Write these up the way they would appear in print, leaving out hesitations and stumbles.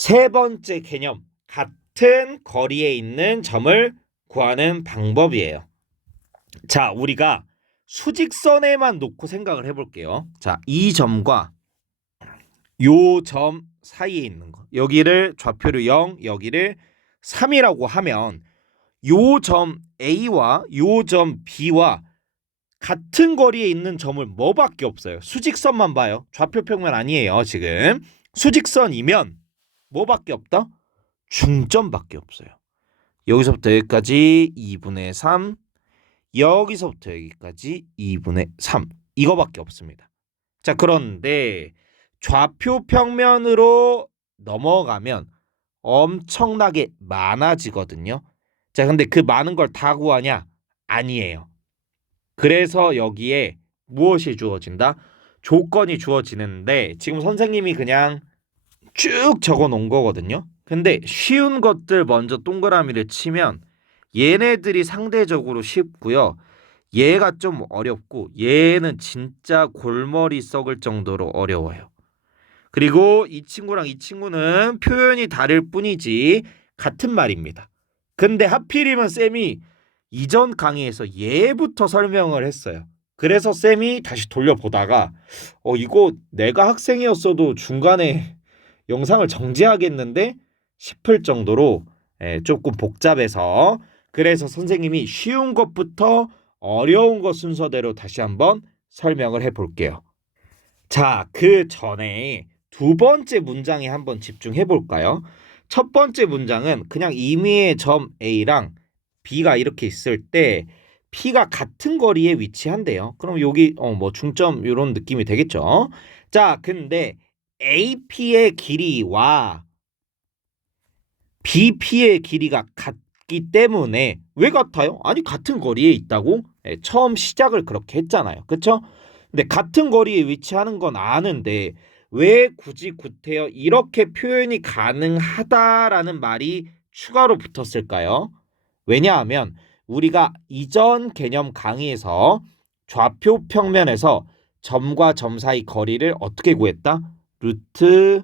세 번째 개념, 같은 거리에 있는 점을 구하는 방법이에요. 자, 우리가 수직선에만 놓고 생각을 해볼게요. 자, 이 점과 요 점 사이에 있는 거, 여기를 좌표를 0, 여기를 3이라고 하면 요 점 A와 요 점 B와 같은 거리에 있는 점을 뭐밖에 없어요. 수직선만 봐요. 좌표 평면 아니에요. 지금 수직선이면 뭐밖에 없다? 중점밖에 없어요. 여기서부터 여기까지 2분의 3, 여기서부터 여기까지 2분의 3, 이거밖에 없습니다. 자, 그런데 좌표 평면으로 넘어가면 엄청나게 많아지거든요. 자, 근데 그 많은 걸 다 구하냐? 아니에요. 그래서 여기에 무엇이 주어진다? 조건이 주어지는데 지금 선생님이 그냥 쭉 적어 놓은 거거든요. 근데 쉬운 것들 먼저 동그라미를 치면 얘네들이 상대적으로 쉽고요. 얘가 좀 어렵고 얘는 진짜 골머리 썩을 정도로 어려워요. 그리고 이 친구랑 이 친구는 표현이 다를 뿐이지 같은 말입니다. 근데 하필이면 쌤이 이전 강의에서 얘부터 설명을 했어요. 그래서 쌤이 다시 돌려보다가 이거 내가 학생이었어도 중간에 영상을 정지하겠는데 싶을 정도로 조금 복잡해서, 그래서 선생님이 쉬운 것부터 어려운 것 순서대로 다시 한번 설명을 해볼게요. 자, 그 전에 두 번째 문장에 한번 집중해 볼까요? 첫 번째 문장은 그냥 임의의 점 A랑 B가 이렇게 있을 때 P가 같은 거리에 위치한대요. 그럼 여기 뭐 중점 이런 느낌이 되겠죠? 자, 근데 AP의 길이와 BP의 길이가 같기 때문에 왜 같아요? 아니, 같은 거리에 있다고? 처음 시작을 그렇게 했잖아요. 그쵸? 근데 같은 거리에 위치하는 건 아는데 왜 굳이 구태여 이렇게 표현이 가능하다라는 말이 추가로 붙었을까요? 왜냐하면 우리가 이전 개념 강의에서 좌표 평면에서 점과 점 사이 거리를 어떻게 구했다? 루트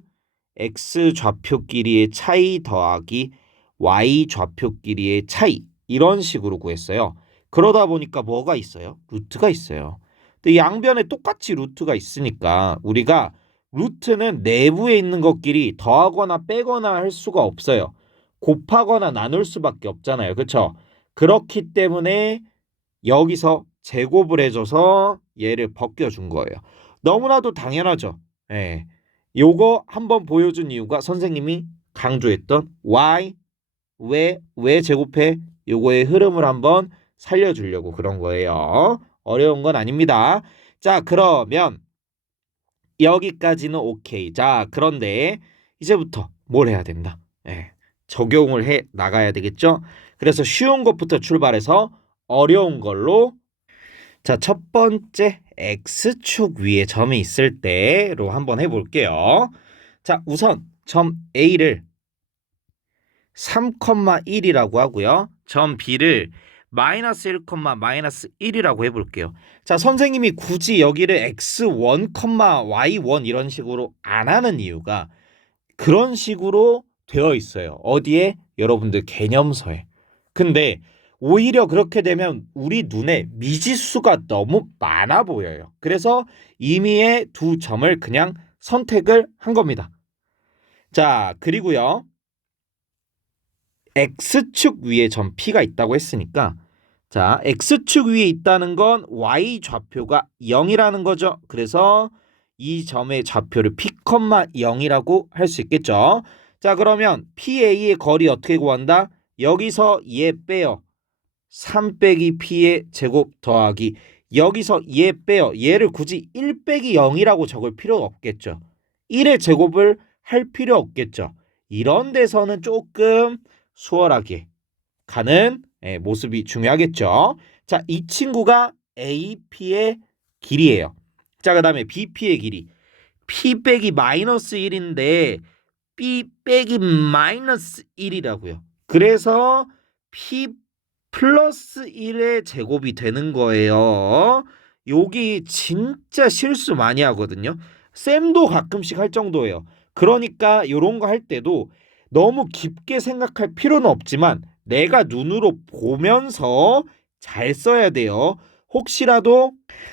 x 좌표 길이의 차이 더하기 y 좌표 길이의 차이, 이런 식으로 구했어요. 그러다 보니까 뭐가 있어요? 루트가 있어요. 근데 양변에 똑같이 루트가 있으니까 우리가 루트는 내부에 있는 것끼리 더하거나 빼거나 할 수가 없어요. 곱하거나 나눌 수밖에 없잖아요. 그렇죠? 그렇기 때문에 여기서 제곱을 해줘서 얘를 벗겨준 거예요. 너무나도 당연하죠. 예. 요거 한번 보여준 이유가 선생님이 강조했던 why, 왜 제곱해? 요거의 흐름을 한번 살려주려고 그런 거예요. 어려운 건 아닙니다. 자, 그러면 여기까지는 오케이. 자, 그런데 이제부터 뭘 해야 된다? 예, 적용을 해 나가야 되겠죠? 그래서 쉬운 것부터 출발해서 어려운 걸로. 자, 첫 번째 X축 위에 점이 있을 때로 한번 해볼게요. 자, 우선 점 A를 3,1이라고 하고요. 점 B를 마이너스 1, 마이너스 1이라고 해볼게요. 자, 선생님이 굳이 여기를 x1, y1 이런 식으로 안 하는 이유가 그런 식으로 되어 있어요. 어디에? 여러분들 개념서에. 근데 오히려 그렇게 되면 우리 눈에 미지수가 너무 많아 보여요. 그래서 임의의 두 점을 그냥 선택을 한 겁니다. 자, 그리고요. X축 위에 점 P가 있다고 했으니까, 자, X축 위에 있다는 건 Y 좌표가 0이라는 거죠. 그래서 이 점의 좌표를 P, 0이라고 할 수 있겠죠. 자, 그러면 PA의 거리 어떻게 구한다? 여기서 얘 빼요. 3 빼기 P의 제곱 더하기, 여기서 얘 빼요. 얘를 굳이 1 빼기 0이라고 적을 필요가 없겠죠. 1의 제곱을 할 필요 없겠죠. 이런 데서는 조금 수월하게 가는 모습이 중요하겠죠. 자, 이 친구가 AP의 길이에요. 자, 그 다음에 BP의 길이. P 빼기 마이너스 1인데 B 빼기 마이너스 1이라고요. 그래서 P 플러스 1의 제곱이 되는 거예요. 여기 진짜 실수 많이 하거든요. 쌤도 가끔씩 할 정도예요. 그러니까 요런 거 할 때도 너무 깊게 생각할 필요는 없지만 내가 눈으로 보면서 잘 써야 돼요. 혹시라도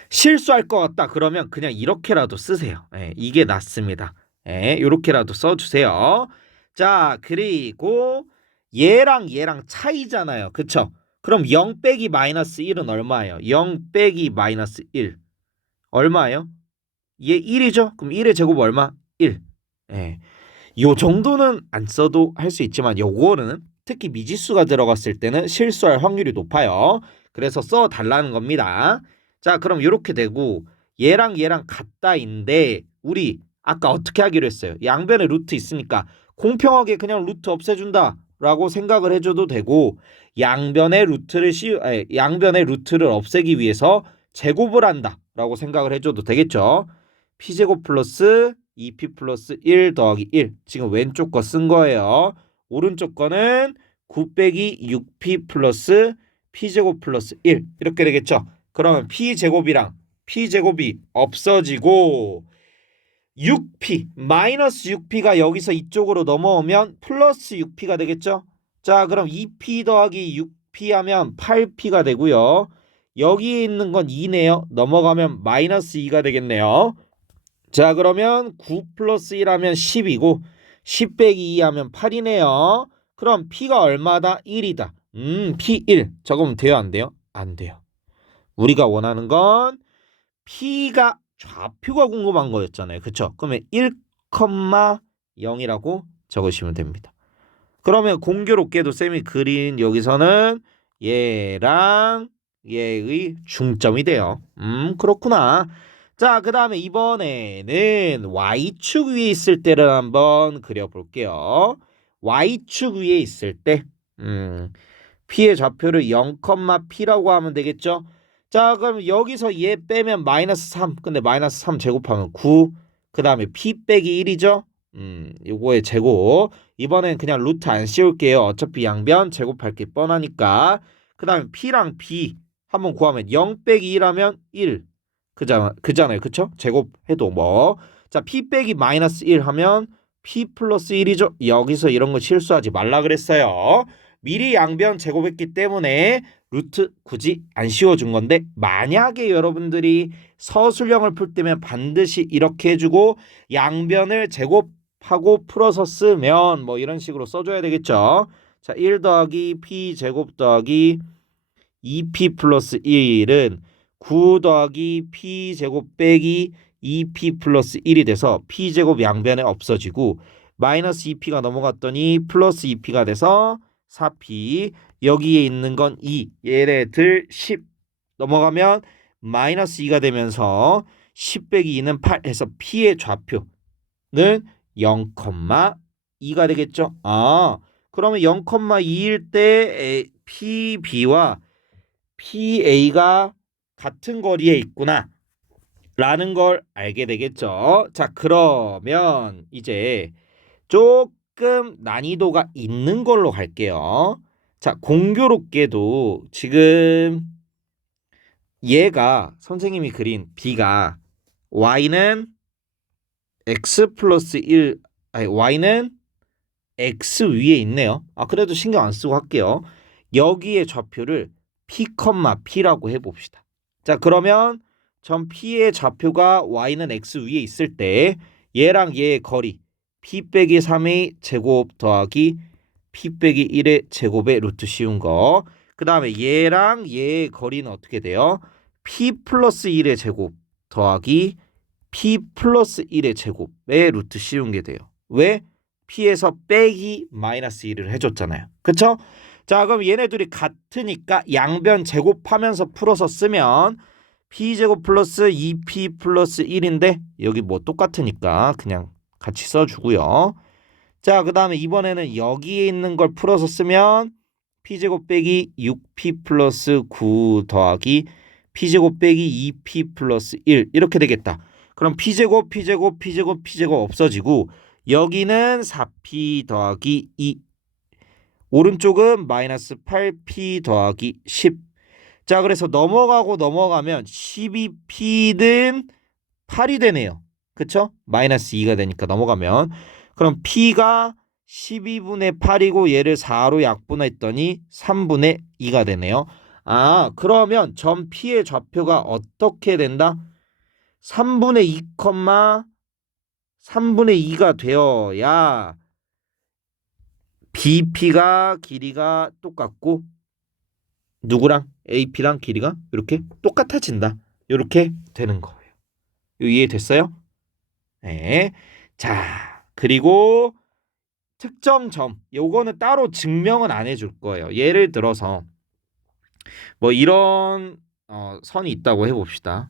실수할 것 같다 그러면 그냥 이렇게라도 쓰세요. 예, 이게 낫습니다. 예, 이렇게라도 써주세요. 자, 그리고 얘랑 차이잖아요. 그쵸? 그럼 0 빼기 마이너스 1은 얼마예요? 0 빼기 마이너스 1 얼마예요? 얘 1이죠? 그럼 1의 제곱 얼마? 1. 예. 요 정도는 안 써도 할 수 있지만 요거는 특히 미지수가 들어갔을 때는 실수할 확률이 높아요. 그래서 써 달라는 겁니다. 자, 그럼 이렇게 되고 얘랑 같다인데 우리 아까 어떻게 하기로 했어요? 양변에 루트 있으니까 공평하게 그냥 루트 없애준다 라고 생각을 해줘도 되고 양변의 루트를 없애기 위해서 제곱을 한다 라고 생각을 해줘도 되겠죠. p제곱 플러스 2p 플러스 1 더하기 1 지금 왼쪽 거 쓴 거예요. 오른쪽 거는 9 빼기 6p 플러스 p제곱 플러스 1 이렇게 되겠죠. 그러면 p제곱이랑 p제곱이 없어지고 6p 마이너스 6p가 여기서 이쪽으로 넘어오면 플러스 6p가 되겠죠. 자, 그럼 2p 더하기 6p 하면 8p가 되고요. 여기에 있는 건 2네요. 넘어가면 마이너스 2가 되겠네요. 자, 그러면 9 플러스 1 하면 10이고 10 빼기 2 하면 8이네요. 그럼 p가 얼마다? 1이다. p 1 적으면 돼요, 안 돼요? 안 돼요. 우리가 원하는 건 p가 좌표가 궁금한 거였잖아요. 그쵸? 그러면 1,0이라고 적으시면 됩니다. 그러면 공교롭게도 쌤이 그린 여기서는 얘랑 얘의 중점이 돼요. 그렇구나. 자, 그 다음에 이번에는 y축 위에 있을 때를 한번 그려볼게요. y축 위에 있을 때 p의 좌표를 0,p라고 하면 되겠죠. 자, 그럼 여기서 얘 빼면 마이너스 3. 근데 마이너스 3 제곱하면 9. 그 다음에 p 빼기 1이죠. 요거의 제곱. 이번엔 그냥 루트 안 씌울게요. 어차피 양변 제곱할 게 뻔하니까. 그 다음에 p랑 b 한번 구하면 0 빼기 1 하면 1. 그잖아요. 그쵸? 제곱해도 뭐. 자, p 빼기 마이너스 1 하면 p 플러스 1이죠. 여기서 이런 거 실수하지 말라 그랬어요. 미리 양변 제곱했기 때문에 루트 굳이 안 씌워준 건데 만약에 여러분들이 서술형을 풀 때면 반드시 이렇게 해주고 양변을 제곱하고 풀어서 쓰면 뭐 이런 식으로 써줘야 되겠죠. 자, 1 더하기 p 제곱 더하기 2p 플러스 1은 9 더하기 p 제곱 빼기 2p 플러스 1이 돼서 p 제곱 양변에 없어지고 마이너스 2p가 넘어갔더니 플러스 2p가 돼서 4p 여기에 있는 건 2 얘네들 10 넘어가면 마이너스 2가 되면서 10 빼기 2는 8 해서 p의 좌표는 0,2가 되겠죠. 그러면 0,2일 때 pb와 PA가 같은 거리에 있구나 라는 걸 알게 되겠죠. 자, 그러면 이제 조금 난이도가 있는 걸로 갈게요. 자, 공교롭게도 지금 얘가 선생님이 그린 B가 Y는 X 플러스 1 아니 Y는 X 위에 있네요. 그래도 신경 안 쓰고 할게요. 여기에 좌표를 P라고 해봅시다. 자, 그러면 전 P의 좌표가 Y는 X 위에 있을 때 얘랑 얘의 거리 P 빼기 3의 제곱 더하기 P 빼기 1의 제곱의 루트 씌운 거. 그 다음에 얘랑 얘의 거리는 어떻게 돼요? P 플러스 1의 제곱 더하기 P 플러스 1의 제곱의 루트 씌운 게 돼요. 왜? P에서 빼기 마이너스 1을 해줬잖아요. 그쵸? 자, 그럼 얘네들이 같으니까 양변 제곱하면서 풀어서 쓰면 P제곱 플러스 2P 플러스 1인데 여기 뭐 똑같으니까 그냥 같이 써주고요. 자, 그 다음에 이번에는 여기에 있는 걸 풀어서 쓰면 P제곱 빼기 6P 플러스 9 더하기 P제곱 빼기 2P 플러스 1 이렇게 되겠다. 그럼 P제곱 없어지고 여기는 4P 더하기 2 오른쪽은 마이너스 8P 더하기 10. 자, 그래서 넘어가면 12P는 8이 되네요. 그쵸? 마이너스 2가 되니까 넘어가면. 그럼 P가 12분의 8이고 얘를 4로 약분했더니 3분의 2가 되네요. 아, 그러면 점 P의 좌표가 어떻게 된다? 3분의 2, 3분의 2가 되어야 BP가 길이가 똑같고 누구랑 AP랑 길이가 이렇게 똑같아진다. 이렇게 되는 거예요. 이해됐어요? 네. 자, 그리고 특정 점. 요거는 따로 증명은 안 해줄 거예요. 예를 들어서 뭐 이런 선이 있다고 해봅시다.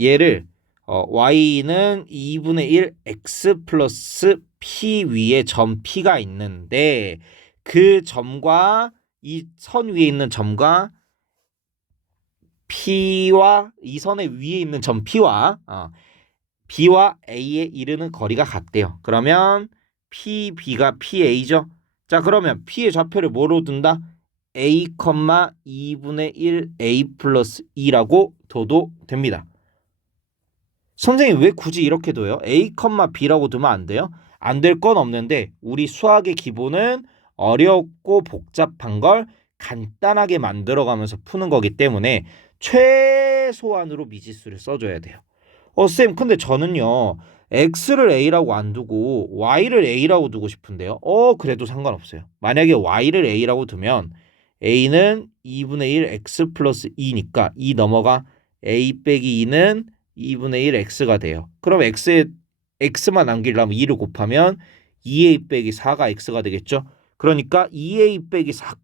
얘를 y는 2분의 1 x 플러스 p 위에 점 p가 있는데 그 점과 이 선 위에 있는 점과 p와 이 선의 위에 있는 점 p와 b와 a에 이르는 거리가 같대요. 그러면 pb가 pa죠. 자, 그러면 p의 좌표를 뭐로 둔다? a, 2분의 1 a 플러스 2라고 둬도 됩니다. 선생님 왜 굳이 이렇게 둬요? a, b라고 두면 안 돼요? 안 될 건 없는데 우리 수학의 기본은 어렵고 복잡한 걸 간단하게 만들어가면서 푸는 거기 때문에 최소한으로 미지수를 써줘야 돼요. 쌤, 근데 저는요 x를 a라고 안 두고 y를 a라고 두고 싶은데요. 그래도 상관없어요. 만약에 y를 a라고 두면 a는 2분의 1 x 플러스 2니까 2 넘어가 a 빼기 2는 2분의 1 x가 돼요. 그럼 x만 남기려면 2를 곱하면 2a 빼기 4가 x가 되겠죠. 그러니까 2a 빼기 4,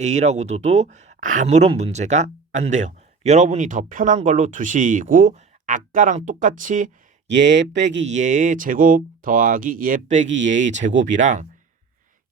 a라고 둬도 아무런 문제가 안 돼요. 여러분이 더 편한 걸로 두시고 아까랑 똑같이 얘 빼기 얘의 제곱 더하기 얘 빼기 얘의 제곱이랑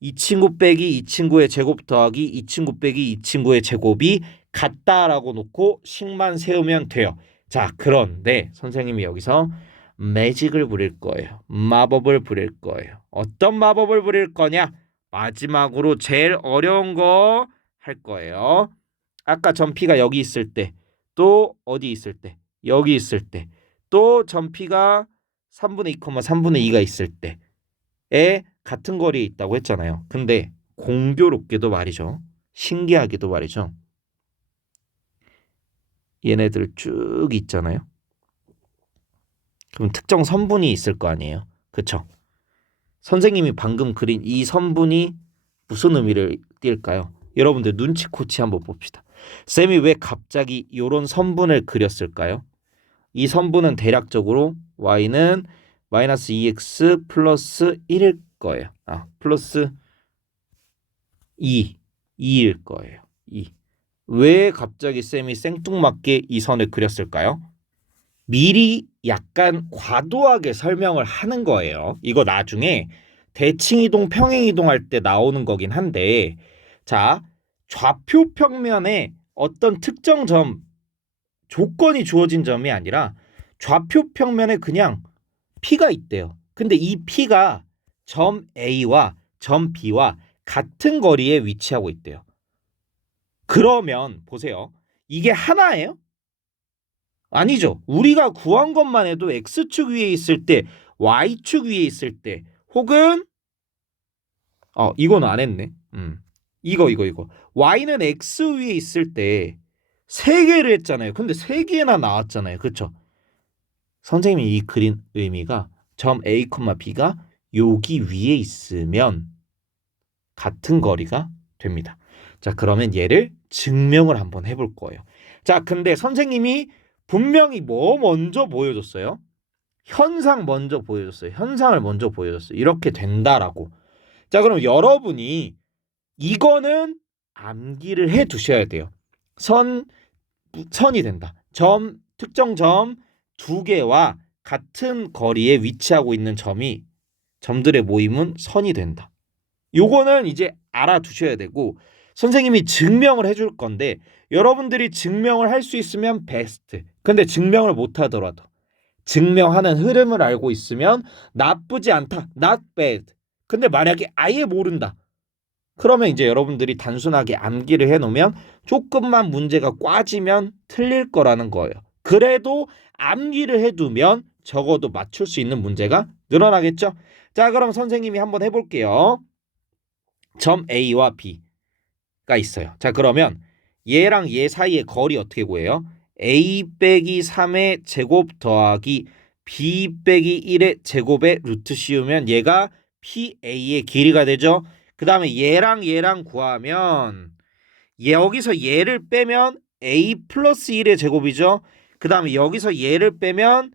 이 친구 빼기 이 친구의 제곱 더하기 이 친구 빼기 이 친구의 제곱이 같다라고 놓고 식만 세우면 돼요. 자, 그런데 선생님이 여기서 매직을 부릴 거예요. 마법을 부릴 거예요. 어떤 마법을 부릴 거냐? 마지막으로 제일 어려운 거 할 거예요. 아까 점 P가 여기 있을 때, 또 어디 있을 때, 여기 있을 때, 또 점 P가 3분의 2, 3분의 2가 있을 때에 같은 거리에 있다고 했잖아요. 근데 공교롭게도 말이죠. 신기하게도 말이죠. 얘네들 쭉 있잖아요. 그럼 특정 선분이 있을 거 아니에요. 그쵸? 선생님이 방금 그린 이 선분이 무슨 의미를 띌까요? 여러분들 눈치코치 한번 봅시다. 쌤이 왜 갑자기 이런 선분을 그렸을까요? 이 선분은 대략적으로 y는 마이너스 2x 플러스 1일 거예요. 플러스 2일 거예요. 2. 왜 갑자기 쌤이 생뚱맞게 이 선을 그렸을까요? 미리 약간 과도하게 설명을 하는 거예요. 이거 나중에 대칭이동, 평행이동 할 때 나오는 거긴 한데, 자, 좌표 평면에 어떤 특정 점, 조건이 주어진 점이 아니라 좌표 평면에 그냥 P가 있대요. 근데 이 P가 점 A와 점 B와 같은 거리에 위치하고 있대요. 그러면 보세요. 이게 하나예요? 아니죠. 우리가 구한 것만 해도 X축 위에 있을 때, Y축 위에 있을 때, 혹은 이건 안 했네. 이거. Y는 X 위에 있을 때 세 개를 했잖아요. 근데 세 개나 나왔잖아요. 그렇죠? 선생님이 이 그린 의미가 점 A, B가 여기 위에 있으면 같은 거리가 됩니다. 자, 그러면 얘를 증명을 한번 해볼 거예요. 자, 근데 선생님이 분명히 뭐 먼저 보여줬어요? 현상 먼저 보여줬어요. 현상을 먼저 보여줬어요. 이렇게 된다라고. 자, 그럼 여러분이 이거는 암기를 해 두셔야 돼요. 선이 된다. 특정 점 두 개와 같은 거리에 위치하고 있는 점들의 모임은 선이 된다. 요거는 이제 알아두셔야 되고 선생님이 증명을 해줄 건데 여러분들이 증명을 할 수 있으면 베스트. 근데 증명을 못 하더라도 증명하는 흐름을 알고 있으면 나쁘지 않다. Not bad. 근데 만약에 아예 모른다. 그러면 이제 여러분들이 단순하게 암기를 해놓으면 조금만 문제가 꽈지면 틀릴 거라는 거예요. 그래도 암기를 해두면 적어도 맞출 수 있는 문제가 늘어나겠죠. 자, 자, 그럼 선생님이 한번 해볼게요. 점 A와 B가 있어요. 자, 그러면 얘랑 얘 사이의 거리 어떻게 구해요? A 빼기 3의 제곱 더하기 B 빼기 1의 제곱의 루트 씌우면 얘가 PA의 길이가 되죠. 그 다음에 얘랑 구하면 여기서 얘를 빼면 A 플러스 1의 제곱이죠. 그 다음에 여기서 얘를 빼면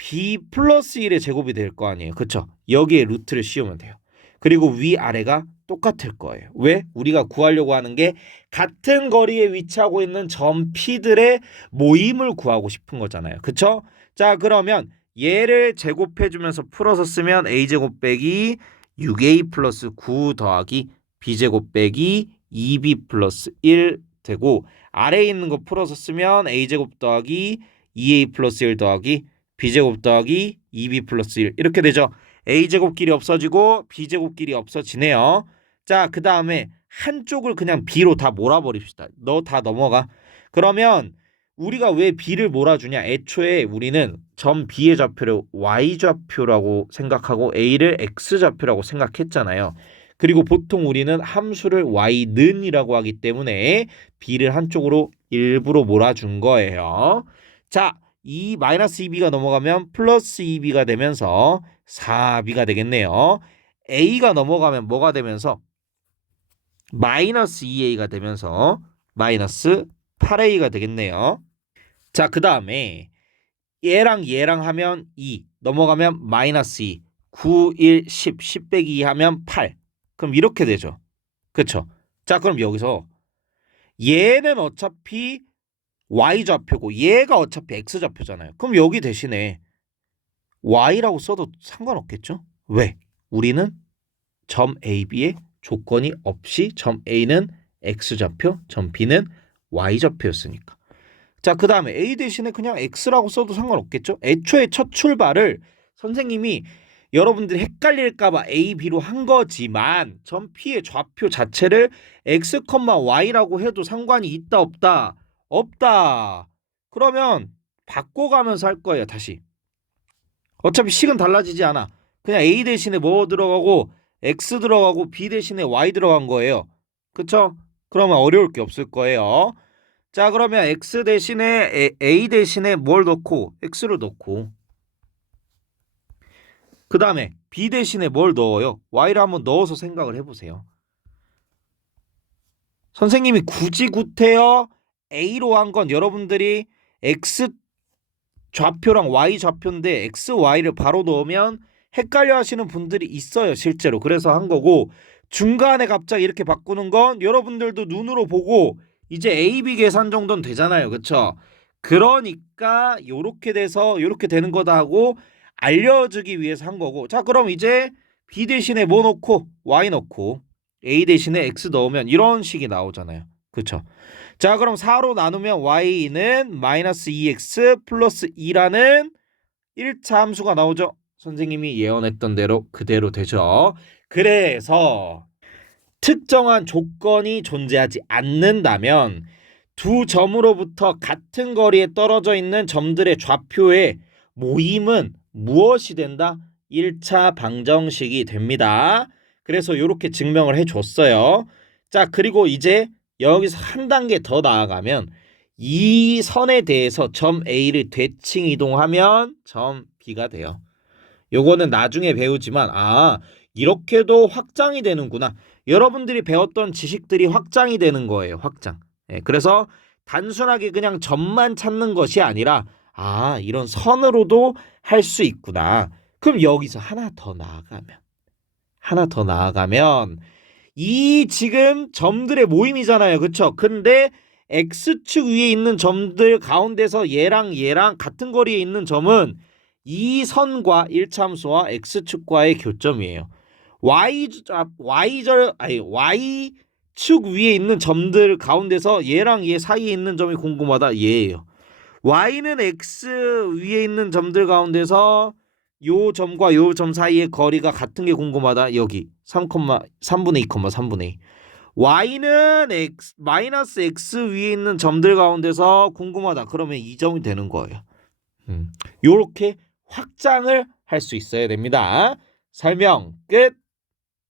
B 플러스 1의 제곱이 될 거 아니에요. 그쵸? 여기에 루트를 씌우면 돼요. 그리고 위아래가 똑같을 거예요. 왜? 우리가 구하려고 하는 게 같은 거리에 위치하고 있는 점 P들의 모임을 구하고 싶은 거잖아요. 그쵸? 자, 그러면 얘를 제곱해주면서 풀어서 쓰면 A제곱 빼기 6A 플러스 9 더하기 B제곱 빼기 2B 플러스 1 되고, 아래에 있는 거 풀어서 쓰면 A제곱 더하기 2A 플러스 1 더하기 B제곱 더하기 2B 플러스 1 이렇게 되죠. A제곱끼리 없어지고 B제곱끼리 없어지네요. 자, 그 다음에 한쪽을 그냥 B로 다 몰아버립시다. 너 다 넘어가. 그러면 우리가 왜 B를 몰아주냐? 애초에 우리는 점 B의 좌표를 Y좌표라고 생각하고 A를 X좌표라고 생각했잖아요. 그리고 보통 우리는 함수를 Y는이라고 하기 때문에 B를 한쪽으로 일부러 몰아준 거예요. 자, 이 마이너스 2B가 넘어가면 플러스 2B가 되면서 4B가 되겠네요. A가 넘어가면 뭐가 되면서 마이너스 2A가 되면서 마이너스 8A가 되겠네요. 자, 그 다음에 얘랑 하면 2 넘어가면 마이너스 2 9, 1, 10 빼기 2 하면 8 그럼 이렇게 되죠. 그쵸? 자, 그럼 여기서 얘는 어차피 Y좌표고 얘가 어차피 X좌표잖아요. 그럼 여기 대신에 Y라고 써도 상관없겠죠? 왜? 우리는 점 AB에 조건이 없이 점 A는 X좌표, 점 B는 Y좌표였으니까. 자, 그 다음에 A 대신에 그냥 X라고 써도 상관없겠죠? 애초에 첫 출발을 선생님이 여러분들이 헷갈릴까봐 A, B로 한 거지만 점 P의 좌표 자체를 X, Y라고 해도 상관이 있다 없다? 없다. 그러면 바꿔가면서 할 거예요. 다시. 어차피 식은 달라지지 않아. 그냥 A 대신에 뭐 들어가고 X 들어가고 B 대신에 Y 들어간 거예요. 그쵸? 그러면 어려울 게 없을 거예요. 자, 그러면 X 대신에 A 대신에 뭘 넣고 X를 넣고 그 다음에 B 대신에 뭘 넣어요? Y를 한번 넣어서 생각을 해보세요. 선생님이 굳이 구태여 A로 한 건 여러분들이 X 좌표랑 Y 좌표인데 X, Y를 바로 넣으면 헷갈려 하시는 분들이 있어요. 실제로. 그래서 한 거고, 중간에 갑자기 이렇게 바꾸는 건 여러분들도 눈으로 보고 이제 A, B 계산 정도는 되잖아요. 그쵸? 그러니까 요렇게 돼서 요렇게 되는 거다 하고 알려주기 위해서 한 거고. 자, 그럼 이제 B 대신에 뭐 넣고 Y 넣고 A 대신에 X 넣으면 이런 식이 나오잖아요. 그쵸? 자, 그럼 4로 나누면 Y는 마이너스 2X 플러스 2라는 1차 함수가 나오죠. 선생님이 예언했던 대로 그대로 되죠. 그래서 특정한 조건이 존재하지 않는다면 두 점으로부터 같은 거리에 떨어져 있는 점들의 좌표의 모임은 무엇이 된다? 1차 방정식이 됩니다. 그래서 이렇게 증명을 해줬어요. 자, 그리고 이제 여기서 한 단계 더 나아가면 이 선에 대해서 점 A를 대칭 이동하면 점 B가 돼요. 요거는 나중에 배우지만 이렇게도 확장이 되는구나. 여러분들이 배웠던 지식들이 확장이 되는 거예요. 확장. 그래서 단순하게 그냥 점만 찾는 것이 아니라 이런 선으로도 할 수 있구나. 그럼 여기서 하나 더 나아가면 이 지금 점들의 모임이잖아요. 그쵸? 근데 X축 위에 있는 점들 가운데서 얘랑 같은 거리에 있는 점은 이 선과 1차 함수와 X축과의 교점이에요. Y축 위에 있는 점들 가운데서 얘랑 얘 사이에 있는 점이 궁금하다. 얘예요. Y는 X 위에 있는 점들 가운데서 요 점과 요 점 사이의 거리가 같은 게 궁금하다. 여기 3분의 2, 3분의 2. Y는 마이너스 X 위에 있는 점들 가운데서 궁금하다. 그러면 이 점이 되는 거예요. 요렇게 확장을 할 수 있어야 됩니다. 설명 끝.